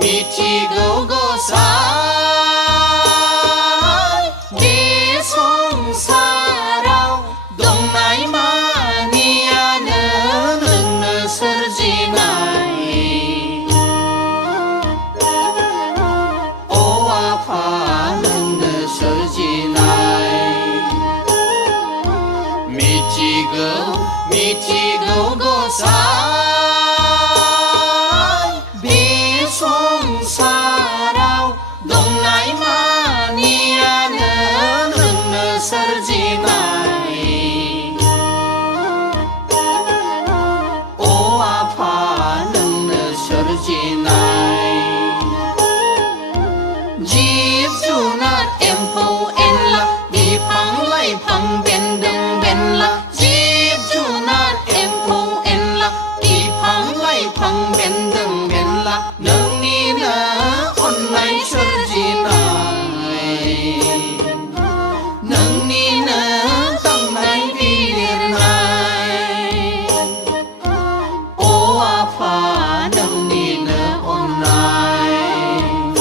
미치고 고사이 비송사랑 동나이마니아는 은느 설지나이 오아파는 느 설지나이 미치고 고사이 비송사랑 동나이마니아는 은느 설지나이 오아파는 느 설지나이 집주나 엠포 엔라 디팡 라이팡 벤등 벤라 집주나 엠포 엔라 디팡 라이팡 벤등 벤라 능니는 온라인 설지나이 능니는 땅나이 비례나이 오아파 능니는 온라인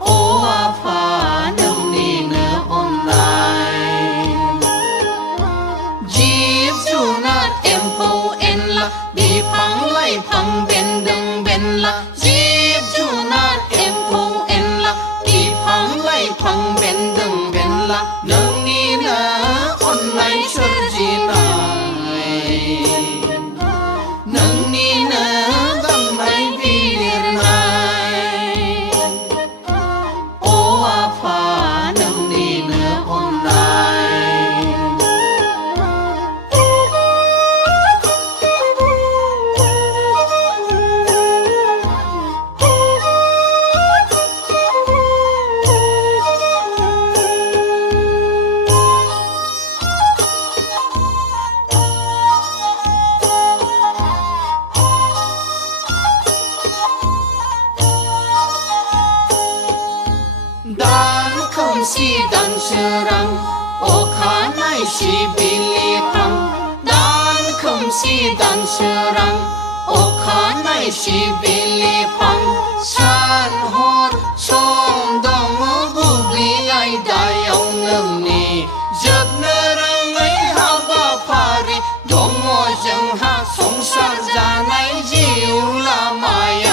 오아파 능니는 온라인 집주나 엠포 엔라 디팡 라이팡 벤등 벤라 집주나 엠포 엔라 디팡 라이팡 벤등 벤라 능니는 온라인 설지나이 능니는 땅나이 비례나이 오아파 능니는 온라인 단컴시 단스랑 오카나이시 빌리팡 단컴시 단스랑 오카나이시 빌리팡 산홀 송동무 부비아이다 영능니 적너랑의 하바파리 동호정하 송사자나이 지울라마야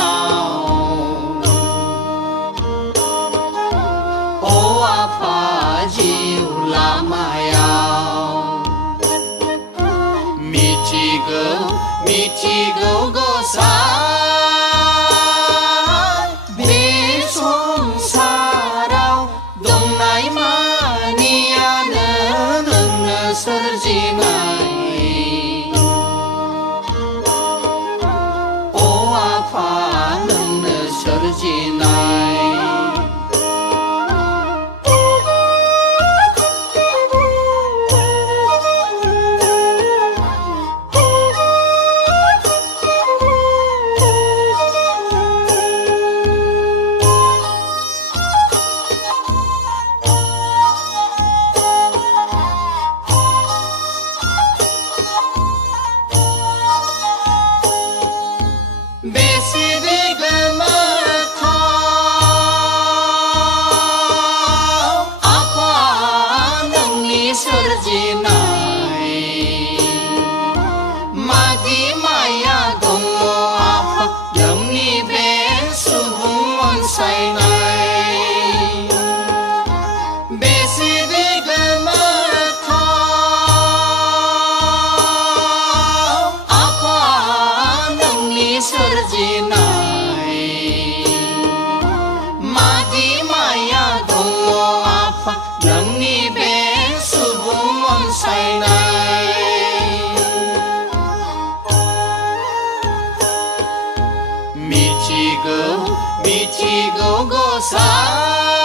오아파 지울라마야 미치고 고사 비송사랑 동나이마니아는 은느 설지나이 오아파 은느 설지나이 미치고 고사